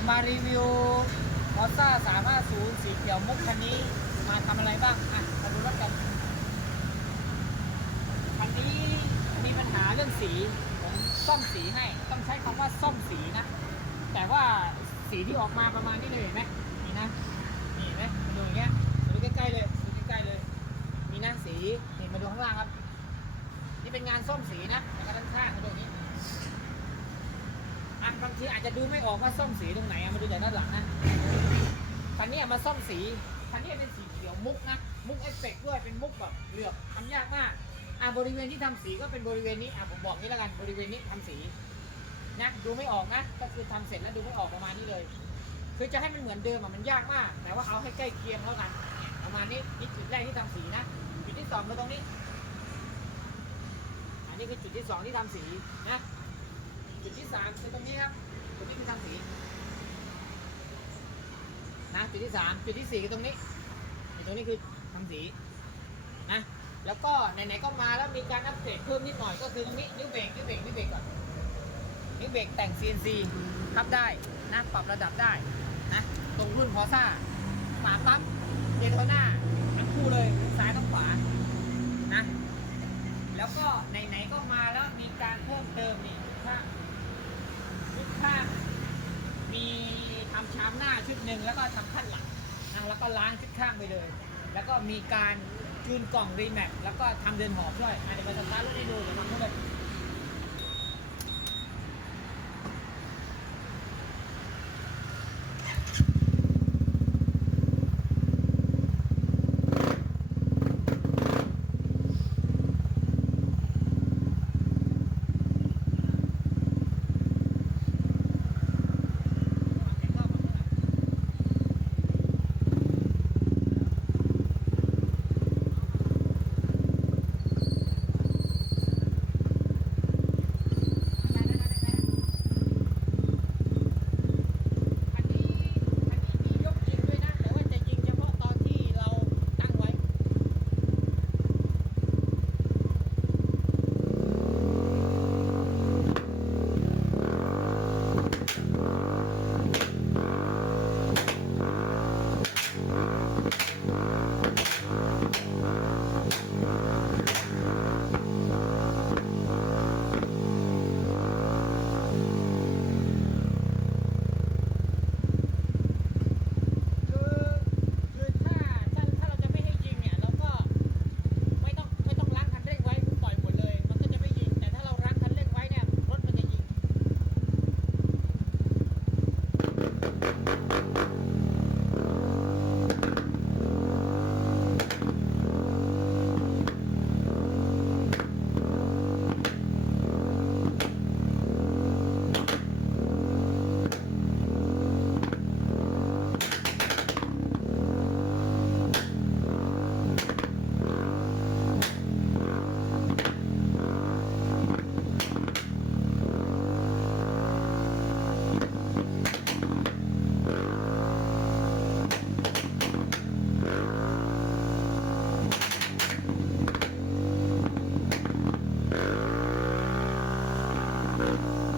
จะมารีวิวมอซ่า350สีเขียวมุกคันนี้มาทำอะไรบ้างอะมาดูรถกันคันนี้มีปัญหาเรื่องสีผมซ่อมสีให้ต้องใช้คำว่าซ่อมสีนะ แต่ว่าสีที่ออกมาประมาณนี้เลยเห็นไหมนี่นะนี่เห็นไหมมาดูอย่างเงี้ยมาดูใกล้ๆเลยดูใกล้ๆเลยมีหน้าสีนี่มาดูข้างล่างครับ นี่เป็นงานซ่อมสีนะแล้วก็ด้านข้างมาดูอย่างนี้ อะบางทีอาจจะดูไม่ออกว่าซ่อมสีตรงไหนอะมาดูจากด้านหลังนะคันนี้มาซ่อมสีคันนี้เป็นสีเขียวมุกนะ มุกเอฟเฟกต์ด้วยเป็นมุกแบบเหลือบทำยากมากอะบริเวณที่ทำสีก็เป็นบริเวณนี้อะผมบอกนี้แล้วกันบริเวณนี้ทำสีนะดูไม่ออกนะก็คือทำเสร็จแล้วดูไม่ออกประมาณนี้เลย คือจะให้มันเหมือนเดิมอะมันยากมาก แต่ว่าเอาให้ใกล้เคียงเท่ากันเนี่ยประมาณนี้นี่จุดแรกที่ทำสีนะจุดที่สองคือตรงนี้ อันนี้คือจุดที่สองที่ทำสีนะจุดที่สามคือตรงนี้ครับ จุดนี้คือทำสีนะจุดที่สามจุดที่สี่คือตรงนี้ตรงนี้คือทำสีนะแล้วก็ไหนๆก็มาแล้วมีการอัปเกรดเพิ่มนิดหน่อยก็คือตรงนี้นิ้วเบรกนิ้วเบรกนิ้วเบรกก่อนนิ้วเบรกแต่ง CNC ทับได้นะปรับระดับได้นะตรงรุ่นพอซ่าฝาปั๊บเดโทน่าทั้งคู่เลยทั้งซ้ายทั้งขวานะ แล้วก็ไหนๆก็มาแล้วมีการเพิ่มเติมนี่ชุดข้างชุดข้างมีทำ ชามหน้าชุดหนึ่งแล้วก็ทำขั้นหลังแล้วก็ล้างชุดข้างไปเลย แล้วก็มีการจูนกล่องรีแมทแล้วก็ทำเดินหอบด้วยอะเดี๋ยวไปสตาร์ทรถให้ดูเดี๋ยวทำให้เลย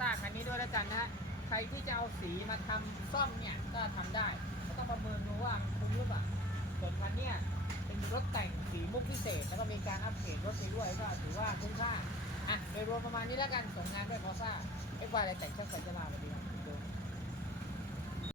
ส่งงานคอซ่าคันนี้ด้วยแล้วกันนะฮะใครที่จะเอาสีมาทำซ่อมเนี่ยก็ทำได้ก็ต้องประเมินดูว่าคุ้มหรือเปล่าส่วนคันเนี่ยเป็นรถแต่งสีมุกพิเศษ แล้วก็มีการอัปเกรดรถไปด้วยก็ถือว่าคุ้มค่าอะโดยรวมประมาณนี้แล้วกันส่งงานด้วยพอซ่าไอ้วายอะไรแต่งช่างใส่จะมาวันนี้